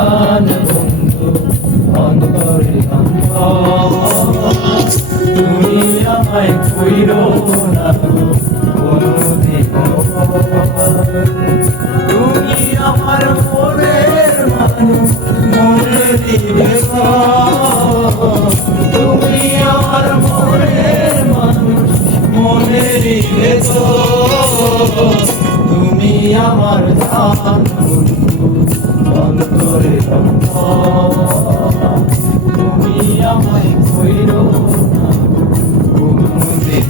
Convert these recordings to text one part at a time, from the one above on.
জান বন্ধু অন্তরে অন্তর তুমি আমায় কইরো না কোনদিন তুমি আমার মনের মানুষ মনেরই ভেতর তুমি আমার মনের মানুষ মনেরই ভেতর তুমি আমার জান বন্ধু অন্তরে অন্তর তুমি আমায় কইরো না কোনদিন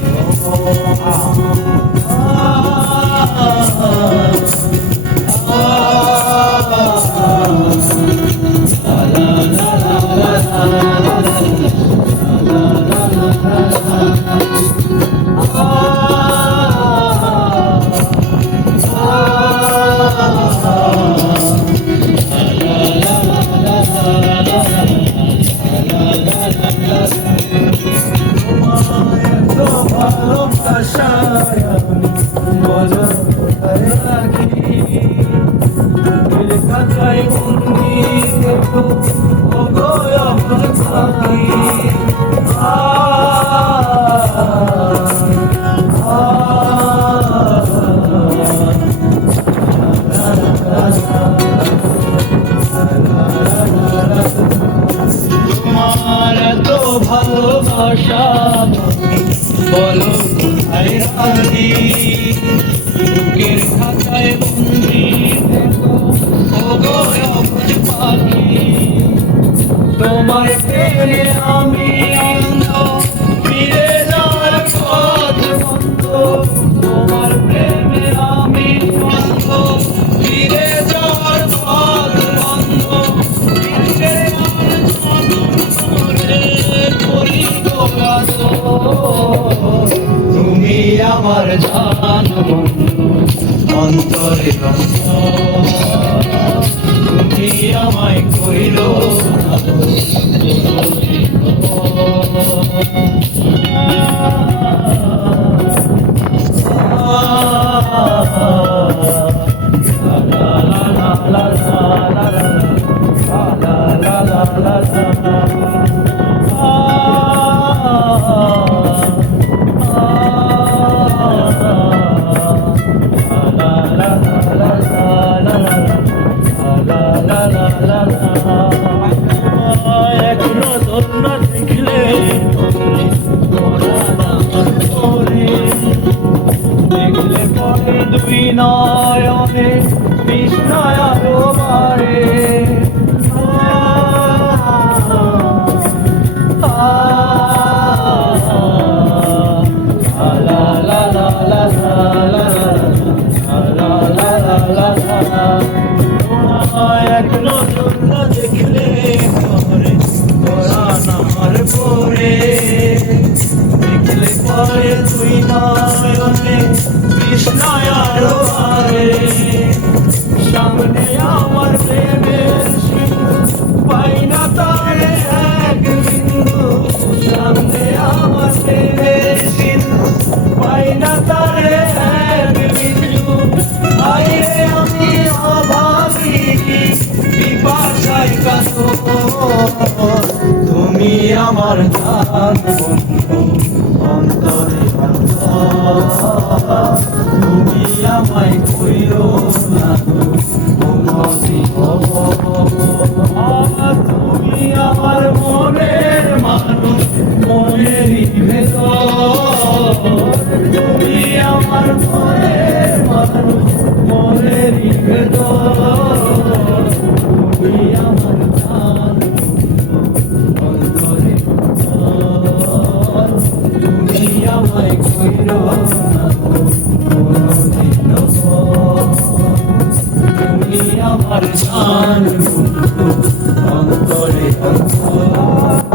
ভালোবাসায় বলো কোথায় রাখি দিল কাটাই বন্দি দেখো ও গো আমার পাখি তোমার তো ভালোবাসা বলো কোথায় রাখি বুকের খাতায় বন্দি দেখো ও গো আমার পাখি তোমার প্রেমে আমি অন্ধ ফিরে যাওয়ার পথ বন্ধ তোমার প্রেমে আমি অন্ধ ফিরে যাওয়ার পথ বন্ধ ফিরে আর করে করি তুমি আমার জান বন্ধু অন্তরে তুমি আমায় কইরো না দুই নয়নে বিস্ময় আরো বাড়ে এক নজর না দেখলে পরে পরাণ আমার পরে দেখলে পরে দুই নয়নে বিস্ময় আরো বাড়ে সামনে আমার প্রেমের সিন্ধু পাই না তারে এক বিন্দু সামনে আমার প্রেমের সিন্ধু পাই না তারে এক বিন্দু আইরে আমি অভাবী বিপাশায় কাতর তুমি আমার জান বন্ধু অন্তরে অন্তর তুমি আমায় কইরো না তুমি আমার মনের মানুষ মনেরই ভেতর তুমি আমার মনের মানুষ মনেরই ভেতর তুমি আমার জান অন্তরে তুমি আমায় কইরো না কোনদিন তুমি আমার জান অন্তরে অন্তর